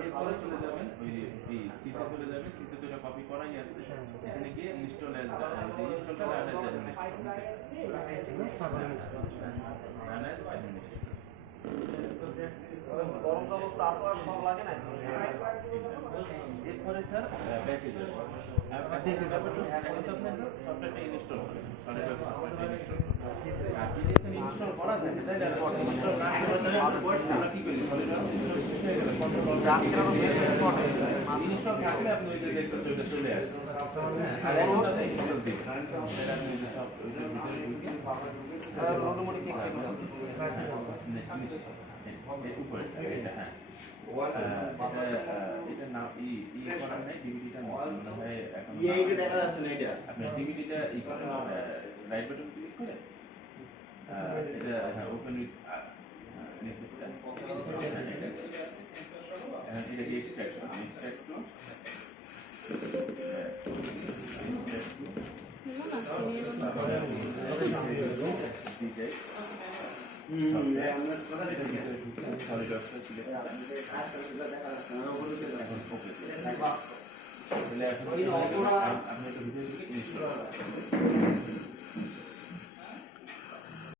এরপরে চলে যাবেন ওই এই সিতে চলে যাবেন, সিতে তো এটা কপি করাই আছে, এখানে গিয়ে ইনস্টল অ্যাজ যে ইনস্টলটা রান অ্যাজ অ্যাডমিনিস্ট্রেটর গরম জল চা তো আর সব লাগে না। এরপরে স্যার প্যাকেজ এখন তো আপনার সফটওয়্যারটা ইনস্টল করেন, সলিডওয়ার্কস সফটওয়্যারটা ইনস্টল করেন। আর যদি এখানে ইনস্টল করা থাকে তাহলে ইনস্টল না করে তাহলে আমরা কি করি, সলিডওয়ার্কস ইনস্টল শেষ হয়ে গেলে কন্ট্রোল ইনস্টল থাকলে আপনি ওই যে দেখতে চলে আসছে। আর এখন আপনি ইনস্টল দিবেন, সেটা আপনি যে সফটওয়্যারের ভিতরে ঢুকে উপরে এটা, হ্যাঁ এটা নাম ই করার নাই, ডিভিডিটা মনে হয় এখন এইটা দেখা যাচ্ছে না। এটা আপনি ডিভিডিটা ই করেন, রাইট বাটন ক্লিক করে এটা হ্যাঁ ওপেন উইথ নিচেরটা এটাকে এক্সট্রাক্ট করুন, এক্সট্রাক্ট করুন আপনি